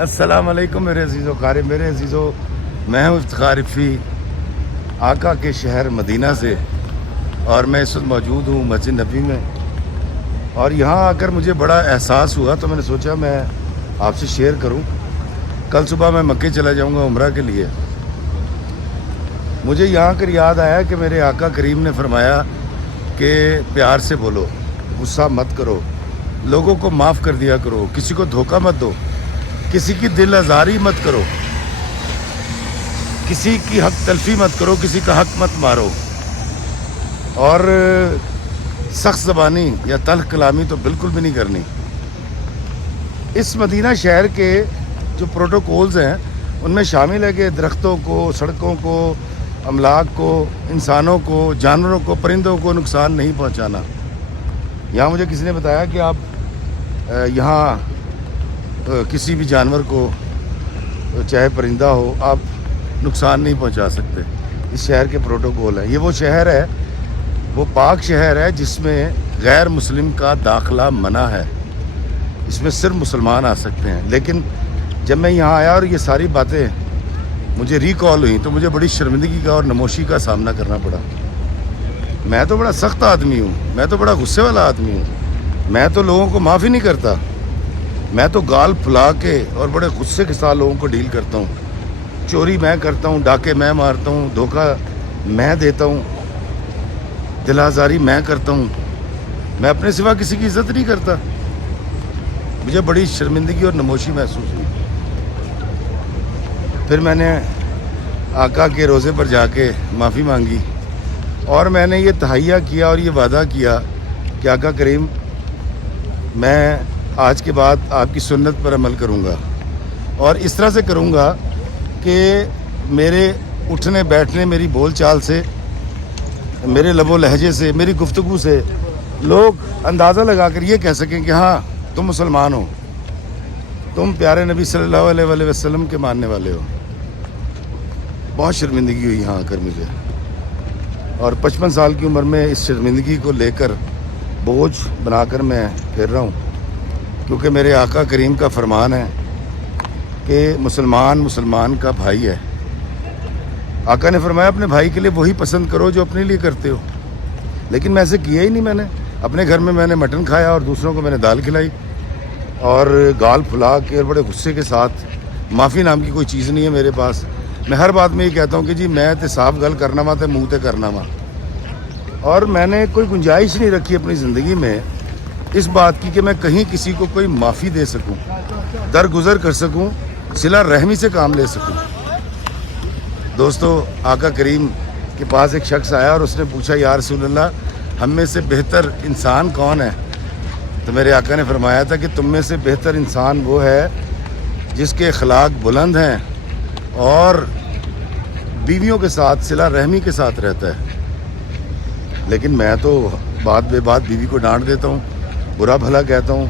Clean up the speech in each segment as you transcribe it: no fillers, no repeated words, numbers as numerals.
السلام علیکم میرے عزیزو قاری، میرے عزیزو، میں ہوں افتخار رفیع آقا کے شہر مدینہ سے، اور میں اس وقت موجود ہوں مسجد نبی میں، اور یہاں آ کر مجھے بڑا احساس ہوا تو میں نے سوچا میں آپ سے شیئر کروں۔ کل صبح میں مکے چلا جاؤں گا عمرہ کے لیے۔ مجھے یہاں کر یاد آیا کہ میرے آقا کریم نے فرمایا کہ پیار سے بولو، غصہ مت کرو، لوگوں کو معاف کر دیا کرو، کسی کو دھوکہ مت دو، کسی کی دل آزاری مت کرو، کسی کی حق تلفی مت کرو، کسی کا حق مت مارو، اور سخت زبانی یا تلخ کلامی تو بالکل بھی نہیں کرنی۔ اس مدینہ شہر کے جو پروٹوکولز ہیں ان میں شامل ہے کہ درختوں کو، سڑکوں کو، املاک کو، انسانوں کو، جانوروں کو، پرندوں کو نقصان نہیں پہنچانا۔ یہاں مجھے کسی نے بتایا کہ آپ یہاں کسی بھی جانور کو، چاہے پرندہ ہو، آپ نقصان نہیں پہنچا سکتے۔ اس شہر کے پروٹوکول ہیں۔ یہ وہ شہر ہے، وہ پاک شہر ہے جس میں غیر مسلم کا داخلہ منع ہے۔ اس میں صرف مسلمان آ سکتے ہیں۔ لیکن جب میں یہاں آیا اور یہ ساری باتیں مجھے ریکال ہوئیں تو مجھے بڑی شرمندگی کا اور نموشی کا سامنا کرنا پڑا۔ میں تو بڑا سخت آدمی ہوں، میں تو بڑا غصے والا آدمی ہوں، میں تو لوگوں کو معاف ہی نہیں کرتا، میں تو گال پھلا کے اور بڑے غصے کے ساتھ لوگوں کو ڈیل کرتا ہوں۔ چوری میں کرتا ہوں، ڈاکے میں مارتا ہوں، دھوکہ میں دیتا ہوں، دل آزاری میں کرتا ہوں، میں اپنے سوا کسی کی عزت نہیں کرتا۔ مجھے بڑی شرمندگی اور نموشی محسوس ہوئی۔ پھر میں نے آقا کے روضے پر جا کے معافی مانگی، اور میں نے یہ تہیہ کیا اور یہ وعدہ کیا کہ آقا کریم، میں آج کے بعد آپ کی سنت پر عمل کروں گا، اور اس طرح سے کروں گا کہ میرے اٹھنے بیٹھنے، میری بول چال سے، میرے لب و لہجے سے، میری گفتگو سے لوگ اندازہ لگا کر یہ کہہ سکیں کہ ہاں تم مسلمان ہو، تم پیارے نبی صلی اللہ علیہ وآلہ وسلم کے ماننے والے ہو۔ بہت شرمندگی ہوئی یہاں آ کر مجھے، اور 55 سال کی عمر میں اس شرمندگی کو لے کر بوجھ بنا کر میں پھر رہا ہوں، کیونکہ میرے آقا کریم کا فرمان ہے کہ مسلمان کا بھائی ہے۔ آقا نے فرمایا اپنے بھائی کے لیے وہی پسند کرو جو اپنے لیے کرتے ہو، لیکن میں ایسے کیا ہی نہیں۔ میں نے اپنے گھر میں نے مٹن کھایا اور دوسروں کو میں نے دال کھلائی، اور گال پھلا کے اور بڑے غصے کے ساتھ۔ معافی نام کی کوئی چیز نہیں ہے میرے پاس۔ میں ہر بات میں یہ کہتا ہوں کہ جی میں تے صاف گل کرنا وا تے منہ تے کرنا وا، اور میں نے کوئی گنجائش نہیں رکھی اپنی زندگی میں اس بات کی کہ میں کہیں کسی کو کوئی معافی دے سکوں، درگزر کر سکوں، صلہ رحمی سے کام لے سکوں۔ دوستو، آقا کریم کے پاس ایک شخص آیا اور اس نے پوچھا یا رسول اللہ، ہم میں سے بہتر انسان کون ہے؟ تو میرے آقا نے فرمایا تھا کہ تم میں سے بہتر انسان وہ ہے جس کے اخلاق بلند ہیں اور بیویوں کے ساتھ صلہ رحمی کے ساتھ رہتا ہے۔ لیکن میں تو بات بے بات بیوی کو ڈانٹ دیتا ہوں، برا بھلا کہتا ہوں،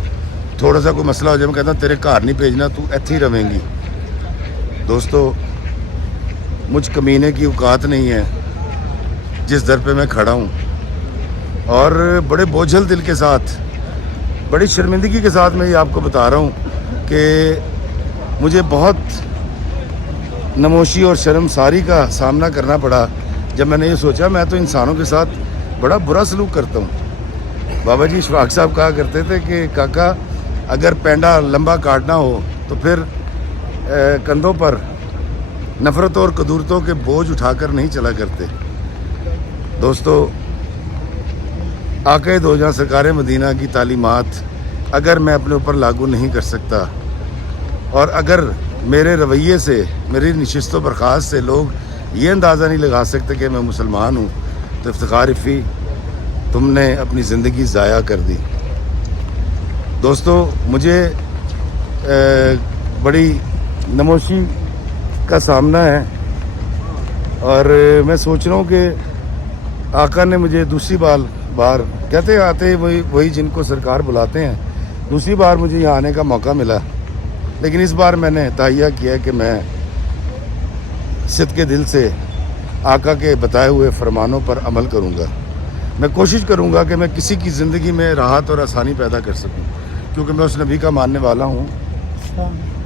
تھوڑا سا کوئی مسئلہ ہو جائے میں کہتا ہوں تیرے گھر نہیں بھیجنا، تو ایتھے ہی رہیں گی۔ دوستو، مجھ کمینے کی اوقات نہیں ہے جس در پہ میں کھڑا ہوں، اور بڑے بوجھل دل کے ساتھ، بڑی شرمندگی کے ساتھ میں یہ آپ کو بتا رہا ہوں کہ مجھے بہت نموشی اور شرمساری کا سامنا کرنا پڑا جب میں نے یہ سوچا میں تو انسانوں کے ساتھ بڑا برا سلوک کرتا ہوں۔ بابا جی اشفاق صاحب کہا کرتے تھے کہ کاکا، اگر پینڈا لمبا کاٹنا ہو تو پھر کندھوں پر نفرتوں اور قدورتوں کے بوجھ اٹھا کر نہیں چلا کرتے۔ دوستو، آقا دو جہاں سرکار مدینہ کی تعلیمات اگر میں اپنے اوپر لاگو نہیں کر سکتا، اور اگر میرے رویے سے، میری نشست و برخاست سے لوگ یہ اندازہ نہیں لگا سکتے کہ میں مسلمان ہوں، تو افتخار رفیع، تم نے اپنی زندگی ضائع کر دی۔ دوستو، مجھے بڑی نموشی کا سامنا ہے، اور میں سوچ رہا ہوں کہ آقا نے مجھے دوسری بار کہتے آتے وہی جن کو سرکار بلاتے ہیں، دوسری بار مجھے یہاں آنے کا موقع ملا، لیکن اس بار میں نے تہیہ کیا کہ میں صدقے دل سے آقا کے بتائے ہوئے فرمانوں پر عمل کروں گا۔ میں کوشش کروں گا کہ میں کسی کی زندگی میں راحت اور آسانی پیدا کر سکوں، کیونکہ میں اس نبی کا ماننے والا ہوں۔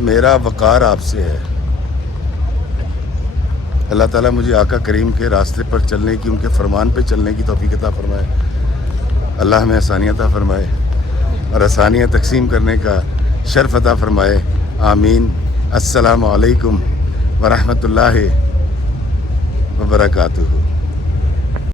میرا وقار آپ سے ہے. اللہ تعالیٰ مجھے آقا کریم کے راستے پر چلنے کی، ان کے فرمان پہ چلنے کی توفیق عطا فرمائے. اللہ ہمیں آسانیاں عطا فرمائے اور آسانیاں تقسیم کرنے کا شرف عطا فرمائے. آمین. السلام علیکم ورحمۃ اللہ وبرکاتہ.